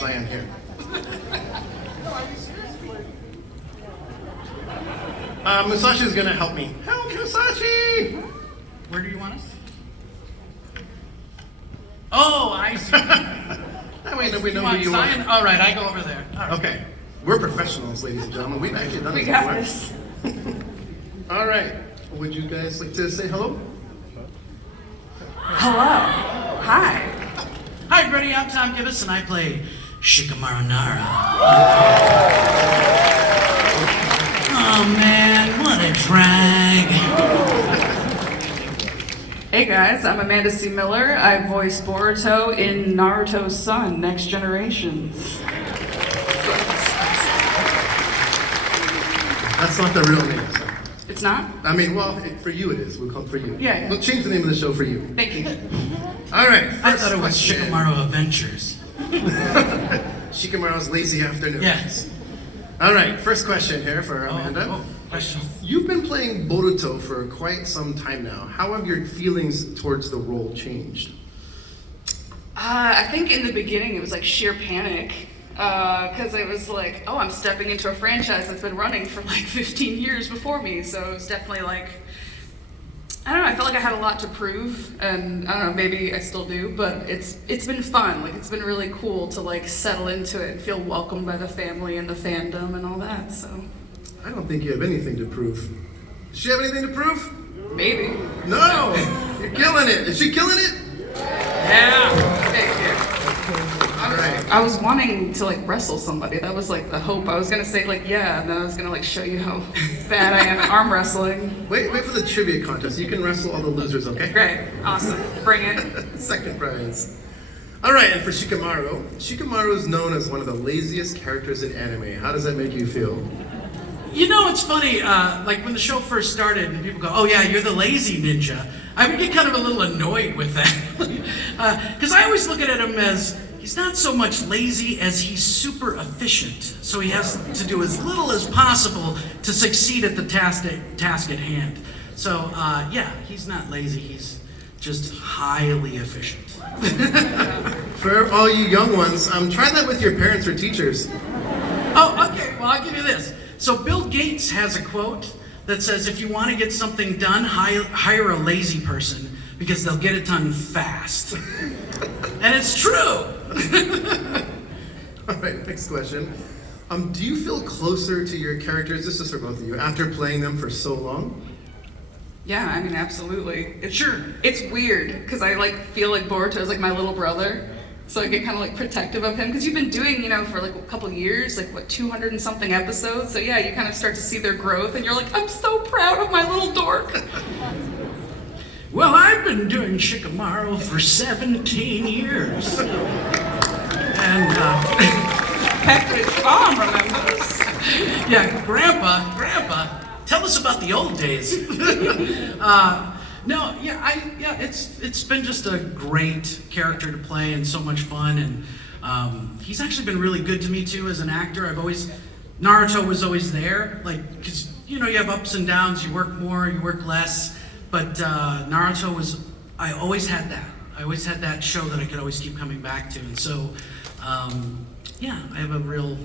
as I am here. Musashi is gonna help me. Help, Musashi! Where do you want us? Oh, I see. That way nobody knows who you Zion? are. All right, I go over there. All right. Okay, we're professionals, ladies and gentlemen. We've actually done We this got before. this. All right, would you guys like to say hello? Hello. Hi. Hi, everybody. I'm Tom Gibbs, and I play Shikamaru Nara. Oh, man, what a drag. Hey guys, I'm Amanda C. Miller. I voice Boruto in Naruto's son, Next Generations. That's not the real name. So. It's not? I mean, well, for you it is. We'll call it for you. Yeah. We'll change the name of the show for you. Thank you. All right. I thought it was question. Shikamaru Adventures. Shikamaru's lazy afternoon. Yes. All right, first question here for Amanda. Oh, question. You've been playing Boruto for quite some time now. How have your feelings towards the role changed? I think in the beginning it was like sheer panic. Because it was like, oh, I'm stepping into a franchise that's been running for like 15 years before me. So it was definitely like, I don't know, I felt like I had a lot to prove, and I don't know, maybe I still do, but it's been fun. Like, it's been really cool to like settle into it and feel welcomed by the family and the fandom and all that, so. I don't think you have anything to prove. Does she have anything to prove? Maybe. No! You're killing it! Is she killing it? Yeah. Thank you. All right. I was wanting to like wrestle somebody. That was like the hope. I was gonna say like yeah, and then I was gonna like show you how bad I am at arm wrestling. Wait for the trivia contest. You can wrestle all the losers, okay? Great. Awesome. Bring it. Second prize. All right, and for Shikamaru, Shikamaru is known as one of the laziest characters in anime. How does that make you feel? You know, it's funny, like when the show first started and people go, oh yeah, you're the lazy ninja, I would get kind of a little annoyed with that. Because I always look at him as, he's not so much lazy as he's super efficient. So he has to do as little as possible to succeed at the task at hand. So yeah, he's not lazy, he's just highly efficient. For all you young ones, try that with your parents or teachers. Oh, okay, well I'll give you this. So Bill Gates has a quote that says, if you want to get something done, hire a lazy person because they'll get it done fast. And it's true. All right, next question. Do you feel closer to your characters, this is for both of you, after playing them for so long? Yeah, I mean absolutely. It's weird because I like feel like Boruto is like my little brother. So I get kind of like protective of him because you've been doing, for like a couple years, like what, 200 and something episodes. So yeah, you kind of start to see their growth and you're like, I'm so proud of my little dork. Well, I've been doing Shikamaru for 17 years. And, Pepperidge Farm remembers. yeah, Grandpa, tell us about the old days. No, yeah, it's been just a great character to play and so much fun, and he's actually been really good to me too as an actor. Naruto was always there, like, because you have ups and downs, you work more, you work less, but Naruto I always had that. I always had that show that I could always keep coming back to, and so, yeah, I have a real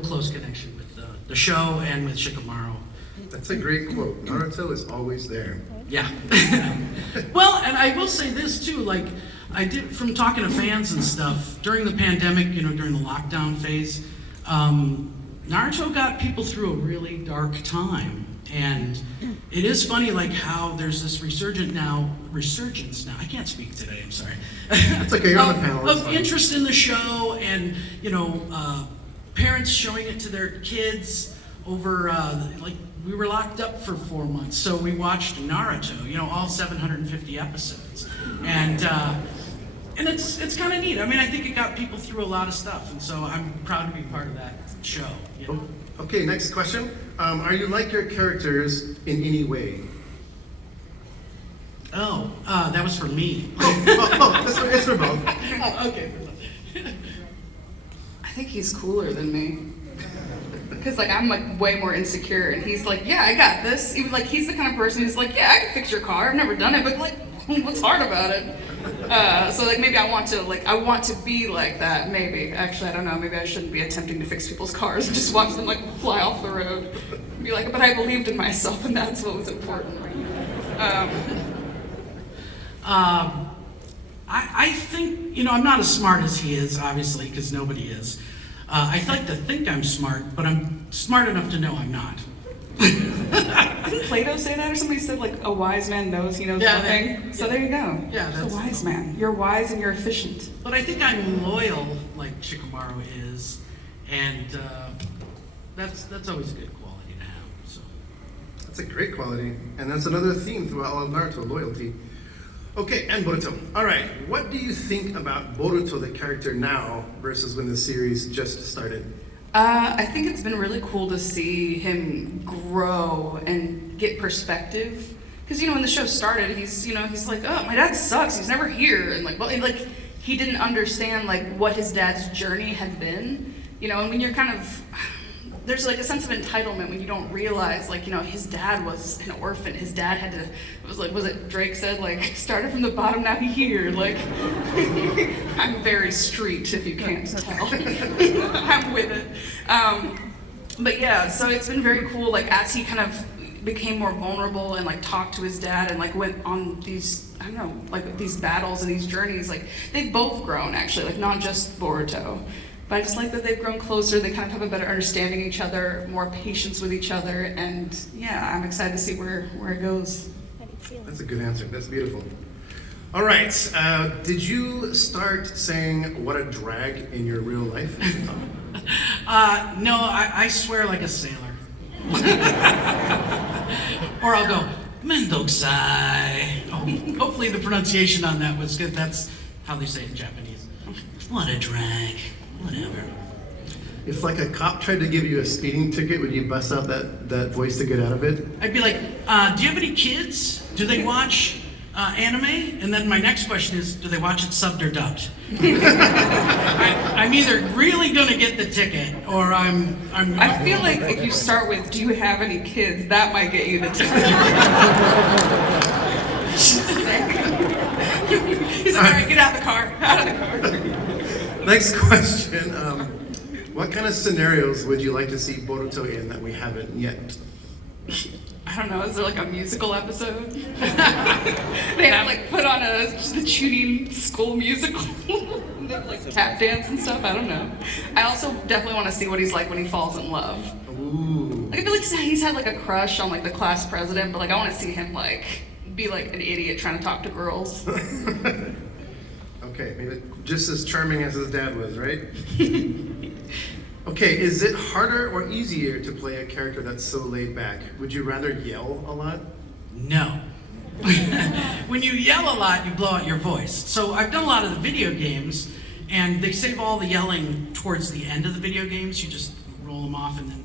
close connection with the show and with Shikamaru. That's a great quote. Naruto is always there. Yeah. Well, and I will say this too, like, I did, from talking to fans and stuff, during the pandemic, during the lockdown phase, Naruto got people through a really dark time. And it is funny, like, how there's this resurgence now, I can't speak today, I'm sorry. It's okay, you're on the panel. Of interest in the show and, parents showing it to their kids over, like, we were locked up for 4 months, so we watched Naruto, all 750 episodes. And it's kind of neat. I mean, I think it got people through a lot of stuff, and so I'm proud to be part of that show. Okay, next question. Are you like your characters in any way? Oh, that was for me. It's for both. Oh, okay. I think he's cooler than me. Because like I'm like way more insecure and he's like, yeah, I got this. Even like he's the kind of person who's like, yeah, I can fix your car. I've never done it, but like, what's hard about it? So like maybe I want to be like that. Maybe actually I don't know. Maybe I shouldn't be attempting to fix people's cars and just watch them like fly off the road. Be like, but I believed in myself, and that's what was important. I think, I'm not as smart as he is, obviously, because nobody is. I like to think I'm smart, but I'm smart enough to know I'm not. Didn't Plato say that, or somebody said like a wise man knows he knows nothing? So there you go. Yeah, that's a wise man. You're wise and you're efficient. But I think I'm loyal, like Shikamaru is, and that's always a good quality to have. So That's a great quality, and that's another theme throughout all of Naruto, loyalty. Okay, and Boruto. All right, what do you think about Boruto, the character now, versus when the series just started? I think it's been really cool to see him grow and get perspective. Because when the show started, he's like, oh, my dad sucks. He's never here, and like he didn't understand like what his dad's journey had been. And when you're there's like a sense of entitlement when you don't realize his dad was an orphan. His dad had to, it was it Drake said, like, started from the bottom, now he here. Like, I'm very street, if you can't tell. I'm with it. But yeah, so it's been very cool, like, as he kind of became more vulnerable and like talked to his dad and like went on these, I don't know, like these battles and these journeys, like they've both grown actually, like not just Boruto. But I just like that they've grown closer, they kind of have a better understanding of each other, more patience with each other, and yeah, I'm excited to see where it goes. That's a good answer, that's beautiful. All right, did you start saying what a drag in your real life? No, I swear like a sailor. Or I'll go, Mendokusai. Oh, hopefully the pronunciation on that was good. That's how they say it in Japanese. What a drag. Whatever. If like a cop tried to give you a speeding ticket, would you bust out that voice to get out of it? I'd be like, do you have any kids? Do they watch anime? And then my next question is, do they watch it subbed or dubbed? I'm either really gonna get the ticket, or I'm. I feel like if you start with, do you have any kids, that might get you the ticket. He's like, all right, get out of the car. Out of the car. Next question. What kind of scenarios would you like to see Boruto in that we haven't yet? I don't know, is there like a musical episode? They have like put on just a Chunin school musical. They have like tap dance and stuff, I don't know. I also definitely want to see what he's like when he falls in love. Ooh. Like, I feel like he's had like a crush on like the class president, but like I want to see him like be like an idiot trying to talk to girls. Okay, maybe just as charming as his dad was, right? Okay, is it harder or easier to play a character that's so laid back? Would you rather yell a lot? No. When you yell a lot, you blow out your voice. So I've done a lot of the video games, and they save all the yelling towards the end of the video games. You just roll them off, and then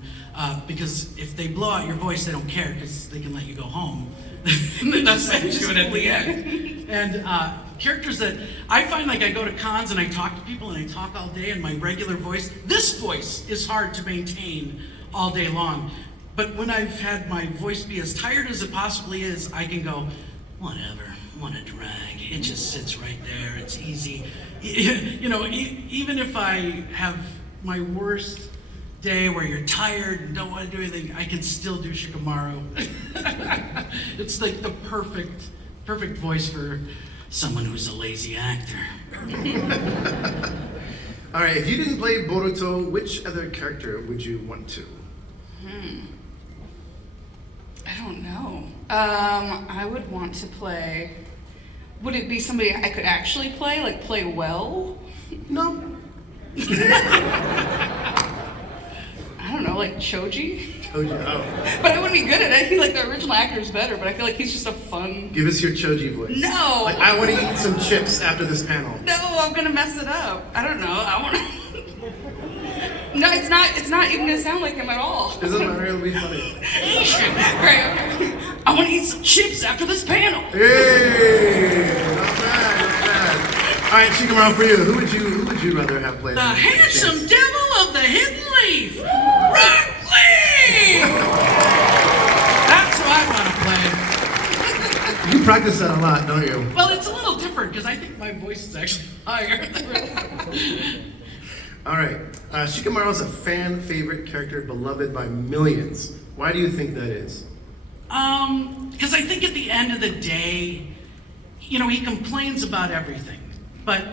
because if they blow out your voice, they don't care because they can let you go home. That's why they do it at the end. And characters that I find, like I go to cons and I talk to people and I talk all day in my regular voice. This voice is hard to maintain all day long. But when I've had my voice be as tired as it possibly is, I can go, whatever, what a drag. It just sits right there. It's easy. Even if I have my worst day where you're tired and don't want to do anything, I can still do Shikamaru. It's like the perfect voice for someone who's a lazy actor. All right, if you didn't play Boruto, which other character would you want to? I don't know. I would want to play. Would it be somebody I could actually play, like play well? No. I don't know, like Choji? Choji, oh. But I wouldn't be good at it. I feel like the original actor is better, but I feel like he's just a fun. Give us your Choji voice. No! Like, I want to eat some chips after this panel. No, I'm gonna mess it up. I don't know. I want to. No, it's not even gonna sound like him at all. Doesn't matter, it'll be funny. Right, okay. I want to eat some chips after this panel. Hey! Not bad, not bad. All right, Shikamaru, for you, who would you rather have played? The handsome devil of the hidden leaf, Rock Lee! That's who I want to play. You practice that a lot, don't you? Well, it's a little different. offered because I think my voice is actually higher. All right. Shikamaru is a fan favorite character beloved by millions. Why do you think that is? Because I think at the end of the day, you know, he complains about everything, but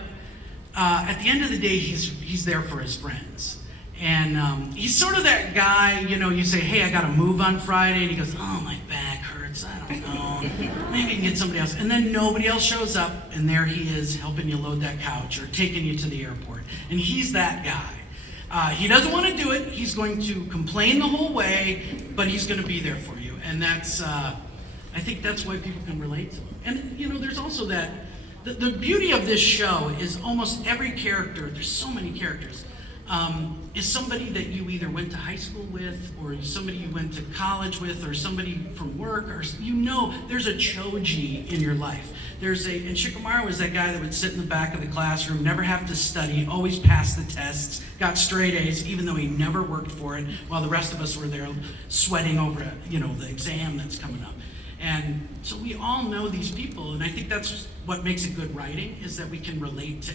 at the end of the day, he's there for his friends. And he's sort of that guy, you know, you say, hey, I got to move on Friday, and he goes, oh, my back hurts, I don't know, maybe I can get somebody else. And then nobody else shows up, and there he is helping you load that couch or taking you to the airport. And he's that guy. He doesn't want to do it, he's going to complain the whole way, but he's going to be there for you. And that's, I think that's why people can relate to him. And, you know, there's also that, the beauty of this show is almost every character, there's so many characters, is somebody that you either went to high school with, or somebody you went to college with, or somebody from work, or you know, there's a Choji in your life. And Shikamaru was that guy that would sit in the back of the classroom, never have to study, always pass the tests, got straight A's, even though he never worked for it, while the rest of us were there sweating over, you know, the exam that's coming up. And so we all know these people, and I think that's what makes it good writing, is that we can relate to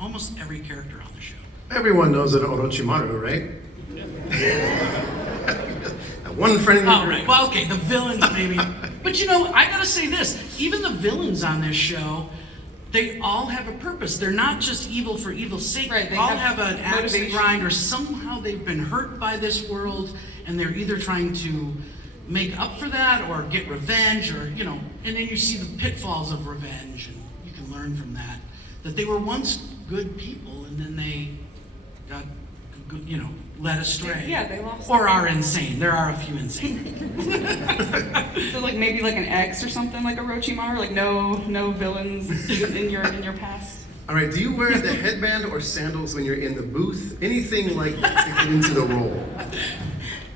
almost every character on the show. Everyone knows an Orochimaru, right? One friendly Oh, right. Well, okay, the villains maybe. But you know, I gotta say this, even the villains on this show, they all have a purpose. They're not just evil for evil's sake. Right, they all have an axe to grind, or somehow they've been hurt by this world, and they're either trying to make up for that or get revenge, or, you know, and then you see the pitfalls of revenge, and you can learn from that they were once good people, and then they got, you know, led astray. Yeah, they lost. Or are insane. There are a few insane. So like maybe like an ex or something, like Orochimaru, like no villains in your past. All right, do you wear the headband or sandals when you're in the booth? Anything like to get into the role?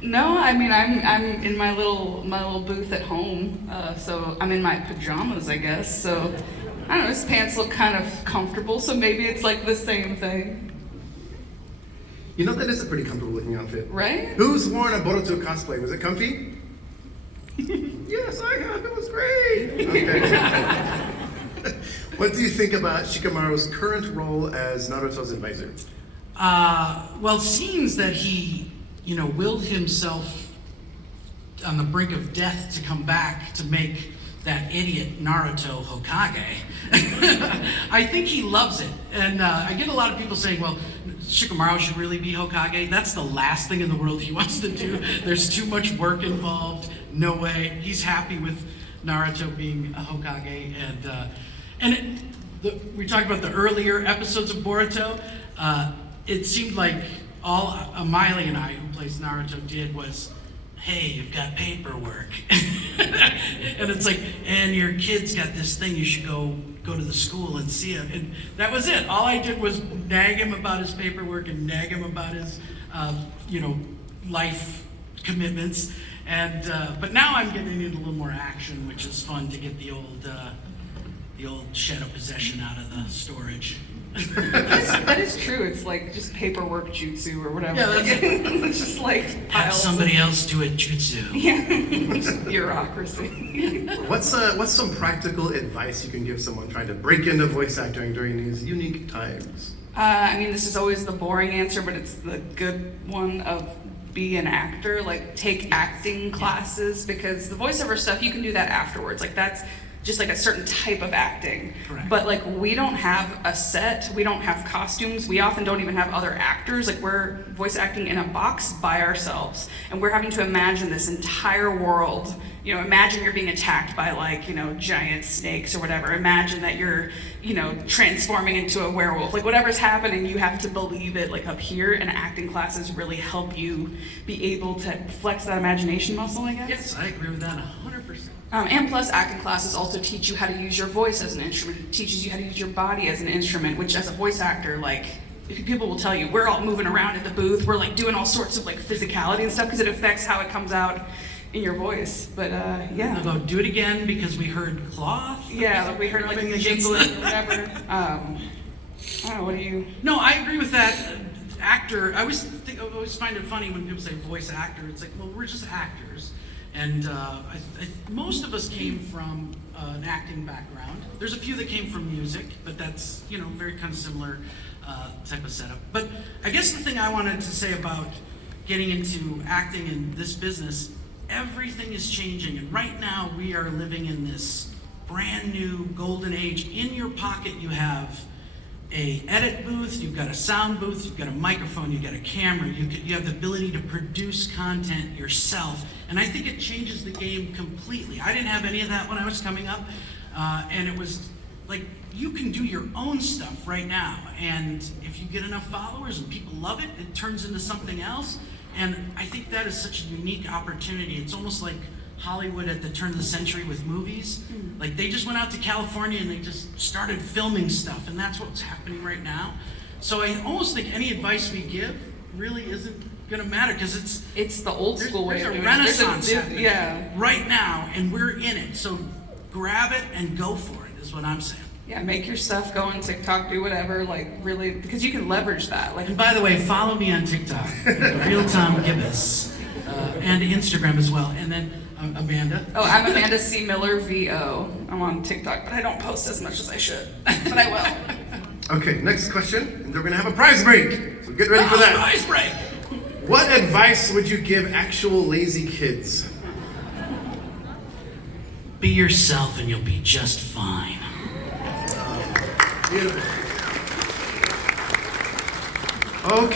No, I mean I'm in my little booth at home, so I'm in my pajamas, I guess. So I don't know, his pants look kind of comfortable, so maybe it's like the same thing. You know, that is a pretty comfortable looking outfit. Right? Who's worn a Boruto cosplay? Was it comfy? Yes, I have. It was great. Okay. What do you think about Shikamaru's current role as Naruto's advisor? Well, it seems that he, you know, willed himself on the brink of death to come back to make that idiot Naruto Hokage. I think he loves it. And I get a lot of people saying, well, Shikamaru should really be Hokage. That's the last thing in the world he wants to do. There's too much work involved. No way. He's happy with Naruto being a Hokage. We talked about the earlier episodes of Boruto. It seemed like all Miley and I, who plays Naruto, did was, hey, you've got paperwork. And it's like, and your kid's got this thing, you should go to the school and see him. And that was it. All I did was nag him about his paperwork and nag him about his, you know, life commitments. And but now I'm getting into a little more action, which is fun to get the old shadow possession out of the storage. That is true. It's like just paperwork jutsu or whatever. Yeah, that's it. It's just like Have piles somebody else do it jutsu. Yeah, just bureaucracy. What's some practical advice you can give someone trying to break into voice acting during these unique times? I mean, this is always the boring answer, but it's the good one of be an actor. Like, take acting classes, because the voiceover stuff, you can do that afterwards. Like, that's just like a certain type of acting. Correct. But like, we don't have a set, we don't have costumes, we often don't even have other actors. Like, we're voice acting in a box by ourselves, and we're having to imagine this entire world. You know, imagine you're being attacked by, like, you know, giant snakes or whatever. Imagine that you're, you know, transforming into a werewolf. Like, whatever's happening, you have to believe it, like, up here, and acting classes really help you be able to flex that imagination muscle, I guess. Yes, I agree with that 100%. And plus, acting classes also teach you how to use your voice as an instrument. It teaches you how to use your body as an instrument, which, as a voice actor, like, people will tell you, we're all moving around in the booth, we're like doing all sorts of like physicality and stuff, because it affects how it comes out in your voice. But yeah. They'll go, do it again because we heard cloth? Yeah, like we heard like the jingling or whatever. I don't know, what do you? No, I agree with that. Actor, I always find it funny when people say voice actor. It's like, well, we're just actors. And most of us came from an acting background. There's a few that came from music, but that's, very kind of similar type of setup. But I guess the thing I wanted to say about getting into acting in this business, everything is changing, and right now we are living in this brand new golden age. In your pocket you have a edit booth, you've got a sound booth, you've got a microphone, you've got a camera, you have the ability to produce content yourself, and I think it changes the game completely. I didn't have any of that when I was coming up, and it was like, you can do your own stuff right now, and if you get enough followers and people love it, it turns into something else, and I think that is such a unique opportunity. It's almost like Hollywood at the turn of the century with movies. Like, they just went out to California and they just started filming stuff, and that's what's happening right now. So I almost think any advice we give really isn't gonna matter, because It's the old school way there's of a doing it. renaissance happening Yeah. right now, and we're in it. So grab it and go for it, is what I'm saying. Yeah, make your stuff, go on TikTok, do whatever, like, really, because you can leverage that. Like, And by the way, follow me on TikTok, Real Tom Gibbous, and Instagram as well. And then Amanda. oh, I'm Amanda C. Miller, VO. I'm on TikTok, but I don't post as much as I should, but I will. Okay, next question, and we're gonna have a prize break. So get ready for that. Prize break. What advice would you give actual lazy kids? Be yourself and you'll be just fine. Beautiful. Okay.